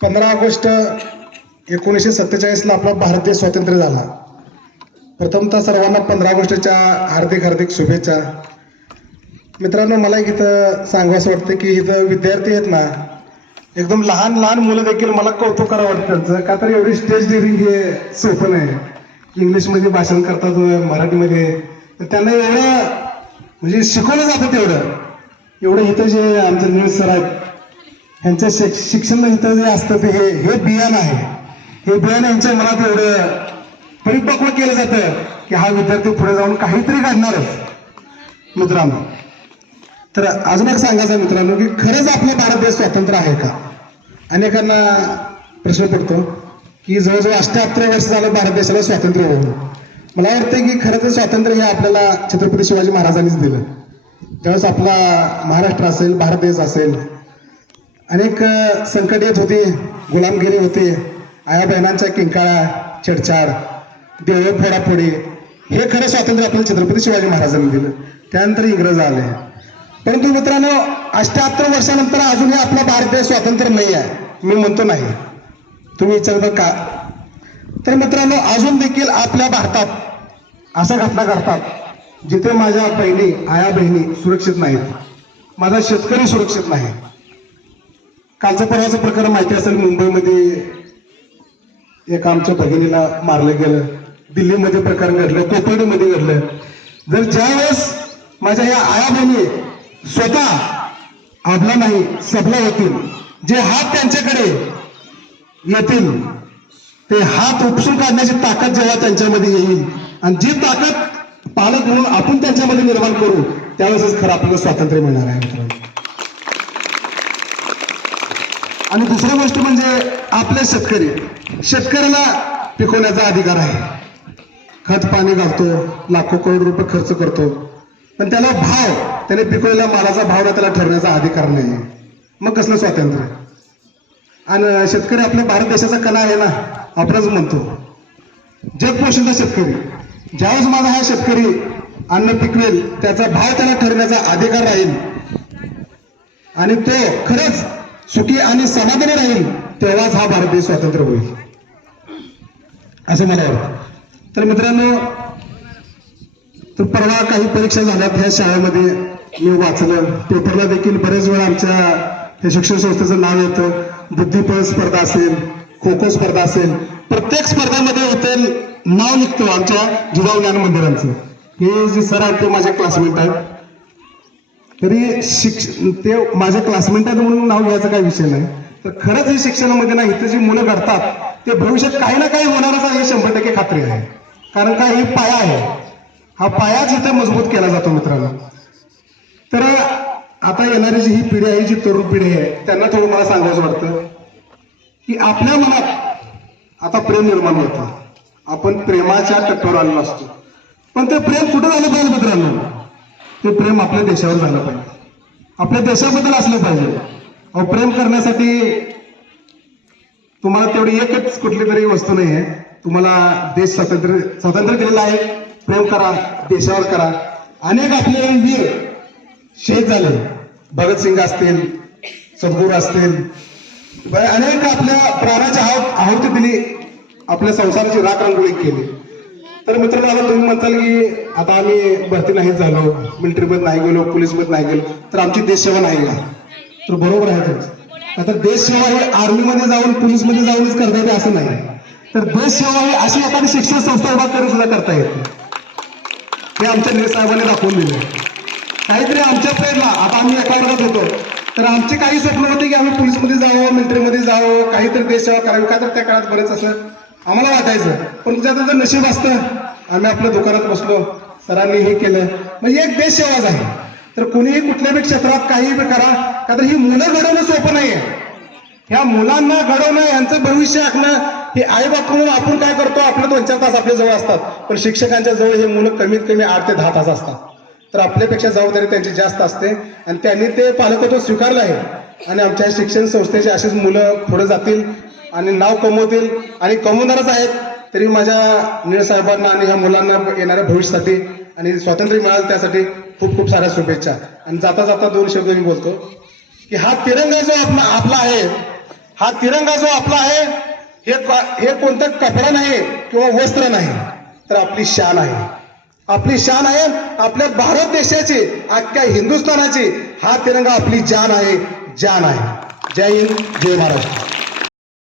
पंधरा ऑगस्ट एकोणीसशे सत्तेचाळीसला आपला भारत देश स्वातंत्र्य झाला. प्रथमतः सर्वांना पंधरा ऑगस्टच्या हार्दिक हार्दिक शुभेच्छा. मित्रांनो मला एक इथं सांगावंसं वाटतं की इथं विद्यार्थी आहेत ना एकदम लहान लहान मुलं देखील मला कौतुक करावं वाटतं. त्यांचं का तर एवढी स्टेज डिरिंग हे सोपं नाही. इंग्लिशमध्ये भाषण करतात मराठीमध्ये. तर त्यांना एवढं म्हणजे शिकवलं जातं तेवढं. एवढं इथं जे आमचे न्यूज सर आहेत यांचं शिक शिक्षण इथं जे असतं ते हे हे बियाण आहे. हे बियाणं यांच्या मनात एवढं परिपक्व केलं जातं की हा विद्यार्थी पुढे जाऊन काहीतरी काढणारच मित्रांनो तर अजून एक सांगायचं मित्रांनो की खरंच आपला भारत देश स्वतंत्र आहे का? अनेकांना प्रश्न पडतो की जवळजवळ अष्ट्याहत्तर वर्ष झालं भारत देशाला स्वातंत्र्य होऊन मला वाटतं की खरं तर स्वातंत्र्य हे आपल्याला छत्रपती शिवाजी महाराजांनीच दिलं. त्यावेळेस आपला महाराष्ट्र असेल भारत देश असेल अनेक संकट येत होती गुलामगिरी होती. आया बहिणांच्या किंकाळा छेडछाड देवळ फोडाफोडी. हे खरं स्वातंत्र्य आपल्याला छत्रपती शिवाजी महाराजांनी दिलं. त्यानंतर इंग्रज आले. परंतु मित्रांनो अष्ट्याहत्तर वर्षानंतर अजूनही आपला भारत देश स्वातंत्र्य नाही आहे. मी म्हणतो नाही. तुम्ही विचारता का? तर मित्रांनो अजून देखील आपल्या भारतात अशा घटना घडतात जिथे माझ्या बहिणी आया बहिणी सुरक्षित नाहीत. माझा शेतकरी सुरक्षित नाही. कालचं परवाचं प्रकरण माहिती असेल मुंबईमध्ये एका आमच्या भगिनीला मारलं गेलं. दिल्लीमध्ये प्रकरण घडलं कोपर्डीमध्ये घडलं. जर ज्यावेळेस माझ्या या आया बहिणी स्वतः आपला नाही सबला होतील. जे हात त्यांच्याकडे येतील ते हात उपसून काढण्याची ताकद जेव्हा त्यांच्यामध्ये येईल आणि जी ताकद पालक म्हणून आपण त्यांच्यामध्ये निर्माण करू त्यावेळेसच खरं आपल्याला स्वातंत्र्य मिळणार आहे मित्रांनो आणि दुसरी गोष्ट म्हणजे आपले शेतकरी. शेतकऱ्याला पिकवण्याचा अधिकार आहे. खत पाणी घालतो लाखो करोड रुपये खर्च करतो. पण त्याला भाव त्याने पिकवलेल्या मालाचा भाव त्याला ठरण्याचा अधिकार नाही. मग कसलं स्वातंत्र्य? आणि शेतकरी आपल्या भारत देशाचा कणा आहे ना आपणच म्हणतो. जगपोषणचा शेतकरी. ज्यावेळेस माझा हा शेतकरी अन्न पिकवेल त्याचा भाव त्याला ठरण्याचा अधिकार राहील. आणि तो खरंच सुखी आणि समाधानी राहील तेव्हाच हा भारत देश स्वातंत्र्य होईल. असं मला वाटतं तर मित्रांनो तर परवा काही परीक्षा झाल्यात ह्या शाळेमध्ये मी वाचलं. पेपरला देखील बरेच वेळा आमच्या हे शिक्षण संस्थेचं नाव येतं. बुद्धिबळ स्पर्धा असेल खो खो स्पर्धा असेल प्रत्येक स्पर्धेमध्ये इथे नाव निघतो आमच्या जिजाऊ ज्ञान मंदिरांचं. हे जे सर आहेत ते माझे क्लासमेट आहेत. तरी शिक्ष ते माझे क्लासमेट आहेत म्हणून नाव घ्यायचा काही विषय नाही. तर खरंच हे शिक्षणामध्ये ना इथं जी मुलं घडतात ते भविष्यात काही ना काही होणारच आहे शंभर टक्के खात्री आहे. कारण का ही पाया आहे. हा पायाच इथे मजबूत केला जातो मित्रांनो. तर आता येणारी जी ही पिढी आहे जी तरुण पिढी आहे त्यांना थोडं मला सांगायचं वाटतं की आपल्या मनात आता प्रेम निर्माण होतं. आपण प्रेमाच्या टप्प्यावर आलेलो असतो. पण ते प्रेम कुठं झालं पाहिजे मित्रांनो? ते प्रेम आपल्या देशावर झालं पाहिजे. आपल्या देशाबद्दल असलं पाहिजे. अहो प्रेम करण्यासाठी तुम्हाला तेवढी एकच कुठली तरी वस्तू नाही आहे तुम्हाला देश स्वातंत्र्य स्वातंत्र्य दिलेलं आहे. प्रेम करा देशावर करा. अनेक आपले वीर शहीद झाले. भगतसिंग असतील सद्गुरू असतील. अनेक आपल्या प्राणाच्या आहुती दिली. आपल्या संसाराची राख रांगोळी केली. तर मित्रांनो आता तुम्ही म्हणताल की आता आम्ही भरती नाही झालो मिलिटरीमध्ये नाही गेलो पोलीसमध्ये नाही गेलो तर आमची देशसेवा नाही का तर बरोबर आहे तुमचं. आता देशसेवा ही आर्मीमध्ये जाऊन पोलीसमध्ये जाऊनच करता येते असं नाही. तर देशसेवा ही अशी एखादी शिक्षण संस्था उभा करून सुद्धा करता येते हे आमच्या निळे साहेबांनी दाखवून दिले. काहीतरी आमच्या प्रेरणा आता आम्ही एका वर्गात होतो. तर आमचे काही स्वप्न होते की आम्ही पोलीसमध्ये जावं मिलिटरीमध्ये जावं काहीतरी देशसेवा करावी का तर त्या काळात बरेच असं आम्हाला वाटायचं पण त्याचं जर नशीब असतं आम्ही आपल्या दुकानात बसलो. सरांनी हे केलं. म्हणजे एक देशसेवाच आहे. तर कुणीही कुठल्याही क्षेत्रात काही बी करा का तर ही मुलं घडवणं सोपं नाहीये. ह्या मुलांना घडवणं यांचं भविष्य आखणं हे आई बाप म्हणून आपण काय करतो? आपले दोन चार तास आपल्या जवळ असतात. पण शिक्षकांच्या जवळ हे मुलं कमीत कमी आठ ते दहा तास असतात. तर आपल्यापेक्षा जबाबदारी त्यांची जास्त असते. आणि त्यांनी ते पालकत्व स्वीकारलं आहे. आणि आमच्या शिक्षण संस्थेची अशीच मुलं पुढे जातील. आणि नाव कमवतील. आणि कमवणारच आहेत तरी माझ्या निळ साहेबांना आणि ह्या मुलांना येणाऱ्या भविष्यासाठी आणि स्वातंत्र्य मिळालं त्यासाठी खूप खूप साऱ्या शुभेच्छा. आणि जाता जाता दोन शब्द मी बोलतो की हा तिरंगा जो आपला आपला आहे हा तिरंगा जो आपला आहे हे हे कोणतं कपडा नाही किंवा वस्त्र नाही तर आपली शान आहे. आपली शान आहे आपल्या भारत देशाची अख्ख्या हिंदुस्थानाची हा तिरंगा आपली जान आहे जान आहे. जय हिंद जय महाराष्ट्र.